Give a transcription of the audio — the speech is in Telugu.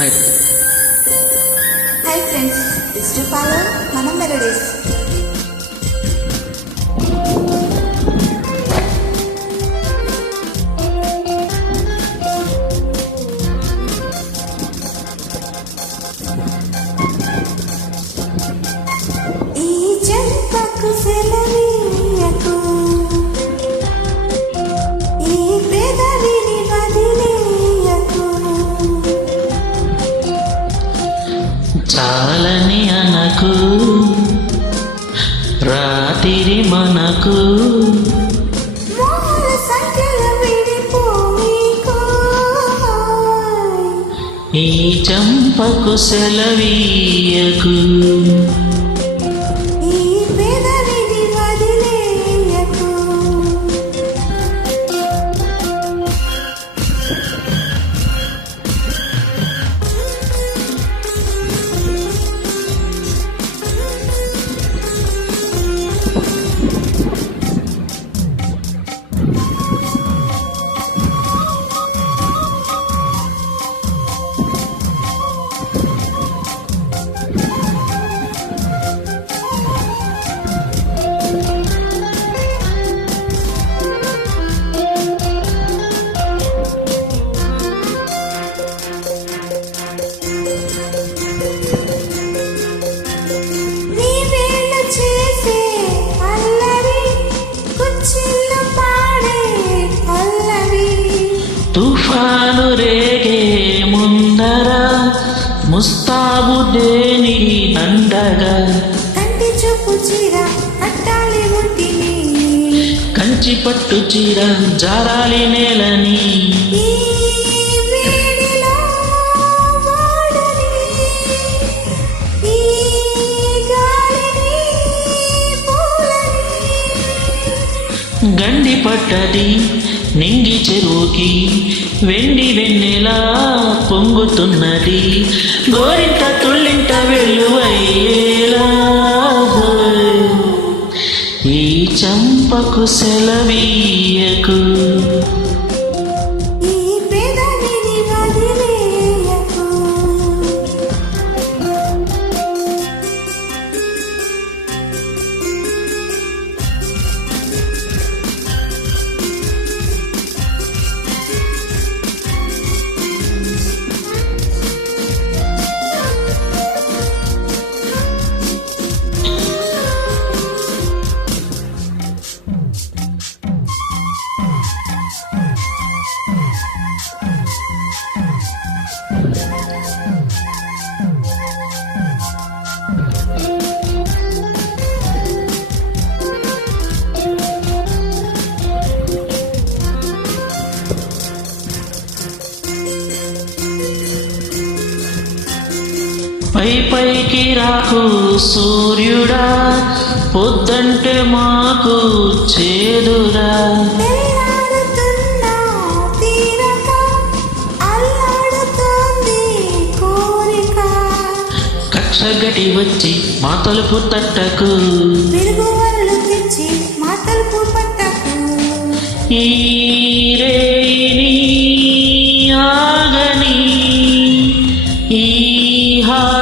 Hi hi friends is to follow మనం మెలడీస్ ఈ చెంపకు ఈ పెదవిని చాలని అనకు రాతిరి మనకు. ఈ చంపకు సెలవీయకు. తుఫాను రేగే ముందర ముస్తాబు దేని దండగా? కంటి చూపు చీర కట్టాలి ఒంటిని కంచి పట్టు చీర జారాలి నేలని. గండి పట్టది నింగి చెరువుకి వెండి వెన్నెలా పొంగుతున్నది. గోరింట తుళ్ళింట వెల్లువయ్యేలా ఈ చంపకు సెలవీయ పై పైకి రాకు సూర్యుడా పొద్దంటే మాకు చేదురా. తెల్లారుతున్నా తీరక అల్లాడుతోంది కోరిక. కక్ష గటి వచ్చి మా తలుపు తట్టకు. వెలుగువరలు తెచ్చి మా తలుపు పట్టకు. ఈ ఆగని ఈ హాయిని